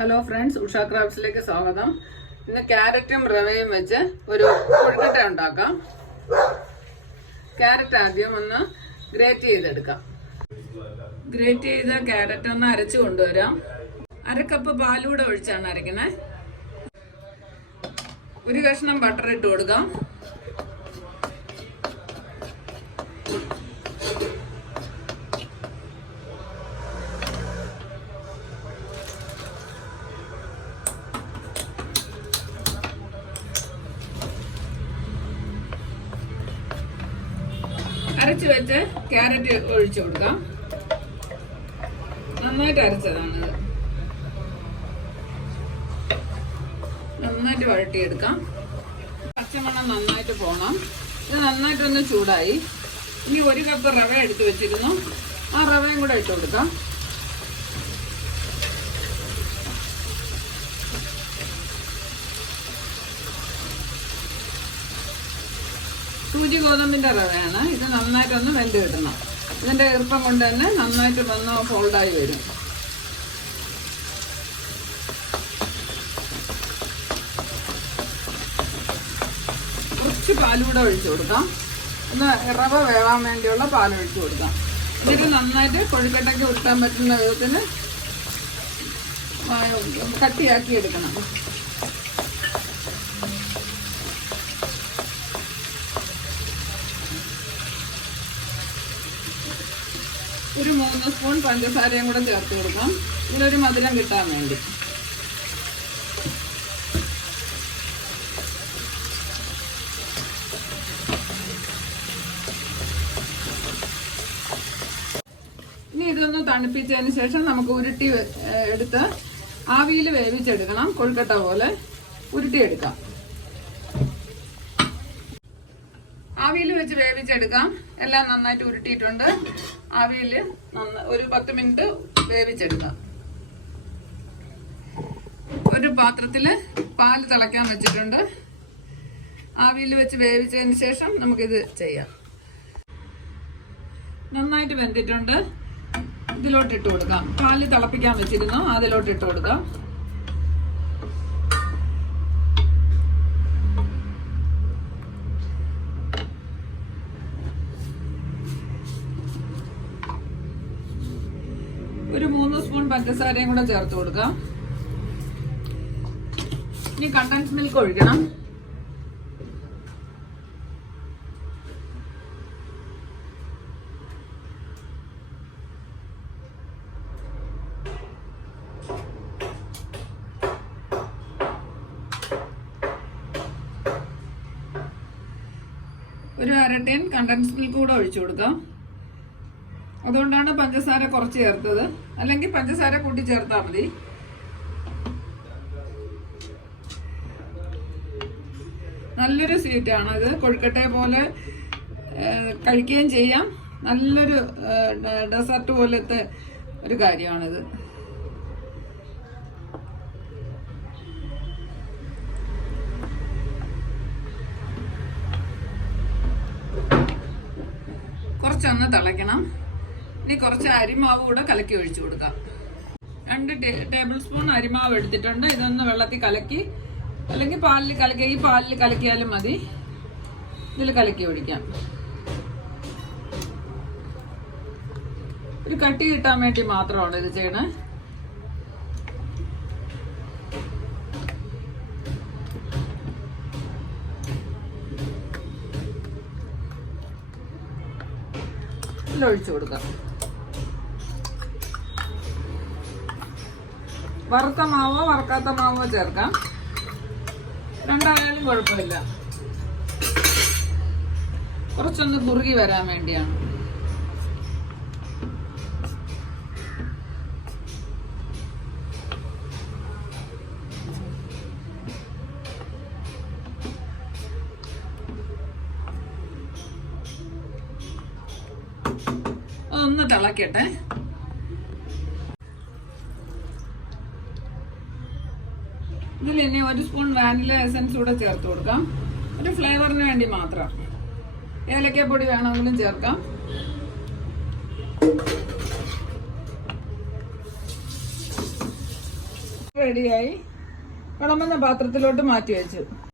Hello friends, Usha ക്രാഫ്റ്റ്സിലേക്ക് സ്വാഗതം. ഇന്ന് ക്യാരറ്റും റവയും വെച്ച് ഒരു കൊഴുക്കട്ട ഉണ്ടാക്കാം. ക്യാരറ്റ് ആദ്യം ഒന്ന് ഗ്രേറ്റ് ചെയ്തെടുക്കാം. ഗ്രേറ്റ് ചെയ്ത ക്യാരറ്റ് ഒന്ന് അരച്ചു കൊണ്ടുവരാം. 1/2 കപ്പ് പാലൂടെ ഒഴിച്ചാണ് അരക്കണേ. ഒരു കഷ്ണം ബട്ടർ ഇട്ട് കൊടുക്കാം. അരച്ചു വെച്ച് ക്യാരറ്റ് ഒഴിച്ചു കൊടുക്കാം. നന്നായിട്ട് അരച്ചതാണ്. നന്നായിട്ട് വഴട്ടിയെടുക്കാം. പച്ചമണം നന്നായിട്ട് പോണം. ഇത് നന്നായിട്ടൊന്ന് ചൂടായി. ഇനി 1 കപ്പ് റവ എടുത്ത് വെച്ചിരുന്നു. ആ റവയും കൂടെ ഇട്ട് കൊടുക്കാം. സൂചി ഗോതമ്പിന്റെ റവയാണ്. ഇത് നന്നായിട്ടൊന്ന് വെന്ത് കിട്ടണം. ഇതിന്റെ ഈർപ്പം കൊണ്ട് തന്നെ നന്നായിട്ട് വന്ന് ഫോൾഡായി വരും. കുറച്ച് പാലൂടെ ഒഴിച്ചു കൊടുക്കാം. ഒന്ന് റവ വേവാൻ വേണ്ടിയുള്ള പാലൊഴിച്ചു കൊടുക്കാം. എന്നിട്ട് നന്നായിട്ട് കൊഴുക്കട്ടയ്ക്ക് ഉരുട്ടാൻ പറ്റുന്ന വിധത്തിന് കട്ടിയാക്കി എടുക്കണം. ഒരു 3 സ്പൂൺ പഞ്ചസാരയും കൂടെ ചേർത്ത് കൊടുക്കാം. ഇതിലൊരു മധുരം കിട്ടാൻ വേണ്ടി. ഇനി ഇതൊന്ന് തണുപ്പിച്ചതിന് ശേഷം നമുക്ക് ഉരുട്ടി എടുത്ത് ആവിയിൽ വേവിച്ചെടുക്കണം. കൊഴുക്കട്ട പോലെ ഉരുട്ടിയെടുക്കാം. ആവിയിൽ വെച്ച് വേവിച്ചെടുക്കാം. എല്ലാം നന്നായിട്ട് ഉരുട്ടിയിട്ടുണ്ട്. ആവിയിൽ ഒരു 10 മിനിറ്റ് വേവിച്ചെടുക്കാം. ഒരു പാത്രത്തില് പാൽ തിളയ്ക്കാൻ വെച്ചിട്ടുണ്ട്. ആവിയിൽ വെച്ച് വേവിച്ചതിന് ശേഷം നമുക്കിത് ചെയ്യാം. നന്നായിട്ട് വെന്തിട്ടുണ്ട്. ഇതിലോട്ട് ഇട്ട് കൊടുക്കാം. പാല് തിളപ്പിക്കാൻ വെച്ചിരുന്നു, അതിലോട്ട് ഇട്ട് കൊടുക്കാം. ഒരു 3 സ്പൂൺ പഞ്ചസാരയും കൂടെ ചേർത്ത് കൊടുക്കാം. ഇനി കണ്ടൻസ് മിൽക്ക് ഒഴിക്കണം. ഒരു 1/2 ടീൻ കണ്ടൻസ് മിൽക്ക് കൂടെ ഒഴിച്ചു കൊടുക്കാം. അതുകൊണ്ടാണ് പഞ്ചസാര കുറച്ച് ചേർത്തത്. അല്ലെങ്കിൽ പഞ്ചസാര കൂട്ടി ചേർത്താൽ മതി. നല്ലൊരു സ്വീറ്റാണ് ഇത്. കൊഴുക്കട്ടയെ പോലെ കഴിക്കുകയും ചെയ്യാം. നല്ലൊരു ഡെസേർട്ട് പോലത്തെ ഒരു കാര്യമാണിത്. കുറച്ചൊന്ന് തിളയ്ക്കണം. ഇനി കുറച്ച് അരിമാവ് കൂടെ കലക്കി ഒഴിച്ചു കൊടുക്കാം. 2 ടേബിൾ സ്പൂൺ അരിമാവ് എടുത്തിട്ടുണ്ട്. ഇതൊന്ന് വെള്ളത്തിൽ കലക്കി, അല്ലെങ്കിൽ പാലിൽ കലക്കി, ഈ പാലിൽ കലക്കിയാലും മതി. ഇതിൽ കലക്കി ഒഴിക്കാം. ഒരു കട്ടി കിട്ടാൻ വേണ്ടി മാത്രമാണ് ഇത് ചെയ്യണേ. ഒഴിച്ചു കൊടുക്കാം. വറുത്ത മാവോ വറുക്കാത്ത മാവോ ചേർക്കാം. രണ്ടായാലും കുഴപ്പമില്ല. കുറച്ചൊന്ന് കുറുകി വരാൻ വേണ്ടിയാണ്. ഒന്ന് തിളക്കട്ടെ. ഇതിൽ ഇനി 1 സ്പൂൺ വാനില എസൻസ് കൂടെ ചേർത്ത് കൊടുക്കാം. ഒരു ഫ്ലേവറിന് വേണ്ടി മാത്രം. ഏലക്കപ്പൊടി വേണമെങ്കിലും ചേർക്കാം. റെഡിയായി. വിളമ്പുന്ന പാത്രത്തിലോട്ട് മാറ്റി വെച്ചു.